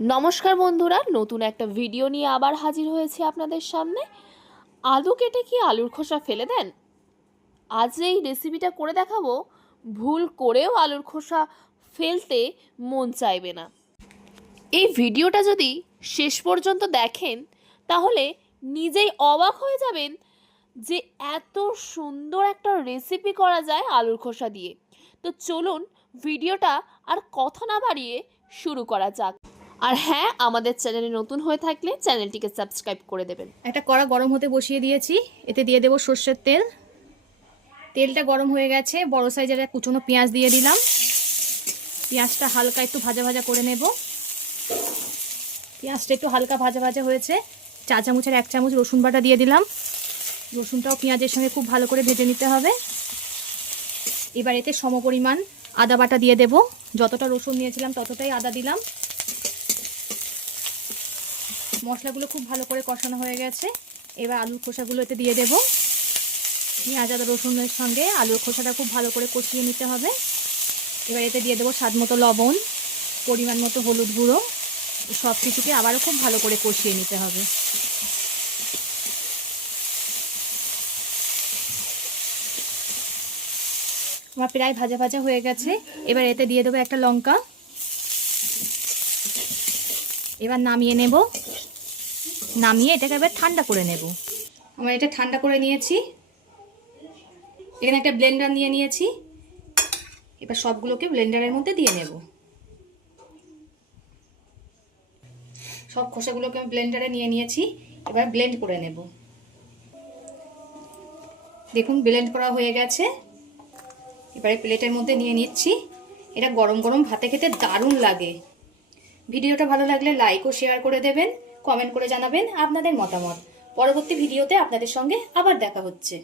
নমস্কার বন্ধুরা, নতুন একটা ভিডিও নিয়ে আবার হাজির হয়েছে আপনাদের সামনে। আলু কেটে কি আলুর খোসা ফেলে দেন? আজ এই রেসিপিটা করে দেখাবো, ভুল করেও আলুর খোসা ফেলতে মন চাইবে না। এই ভিডিওটা যদি শেষ পর্যন্ত দেখেন, তাহলে নিজেই অবাক হয়ে যাবেন যে এত সুন্দর একটা রেসিপি করা যায় আলুর খোসা দিয়ে। তো চলুন ভিডিওটা আর কথা না বাড়িয়ে শুরু করা যাক। আর হ্যাঁ আমাদের চ্যানেলে নতুন হয়ে থাকলে চ্যানেলটিকে সাবস্ক্রাইব করে দেবেন। একটা কড়া গরম হতে বসিয়ে দিয়েছি। এতে দিয়ে দেবো সর্ষের তেল। তেলটা গরম হয়ে গেছে। বড় সাইজের কুচনো পেঁয়াজ দিয়ে দিলাম। পেঁয়াজটা হালকা একটু ভাজা ভাজা করে নেব। পেঁয়াজটা একটু হালকা ভাজা ভাজা হয়েছে। চা চামচের এক চামচ রসুন বাটা দিয়ে দিলাম। রসুনটাও পেঁয়াজের সঙ্গে খুব ভালো করে ভেজে নিতে হবে। এবার এতে সমপরিমাণ আদা বাটা দিয়ে দেব। যতটা রসুন নিয়েছিলাম, ততটাই আদা দিলাম। মশলাগুলো খুব ভালো করে কষানো হয়ে গেছে। এবার আলুর খোসাগুলো এতে দিয়ে দেব। পেঁয়াজ, আদা, রসুনের সঙ্গে আলুর খোসাটা খুব ভালো করে কষিয়ে নিতে হবে। এবার এতে দিয়ে দেবো স্বাদ মতো লবণ, পরিমাণ মতো হলুদ গুঁড়ো। সব কিছুকে আবারও খুব ভালো করে কষিয়ে নিতে হবে। আমার প্রায় ভাজা ভাজা হয়ে গেছে। এবার এতে দিয়ে দেবো একটা লঙ্কা। এবার নামিয়ে নেব। নামিয়ে এটাকে এবার ঠান্ডা করে নেব। আমার এটা ঠান্ডা করে নিয়েছি। এখানে একটা ব্লেন্ডার নিয়ে নিয়েছি। এবার সবগুলোকে ব্লেন্ডারের মধ্যে দিয়ে নেব। সব খোসাগুলোকে আমি ব্লেন্ডারে নিয়ে নিয়েছি। এবার ব্লেন্ড করে নেব। দেখুন, ব্লেন্ড করা হয়ে গেছে। এবারে প্লেটের মধ্যে নিয়ে নিচ্ছি। এটা গরম গরম ভাতে খেতে দারুণ লাগে। ভিডিওটা ভালো লাগলে লাইক ও শেয়ার করে দেবেন কমেন্ট করে জানাবেন আপনাদের মতামত। পরবর্তী ভিডিওতে আপনাদের সঙ্গে আবার দেখা হচ্ছে।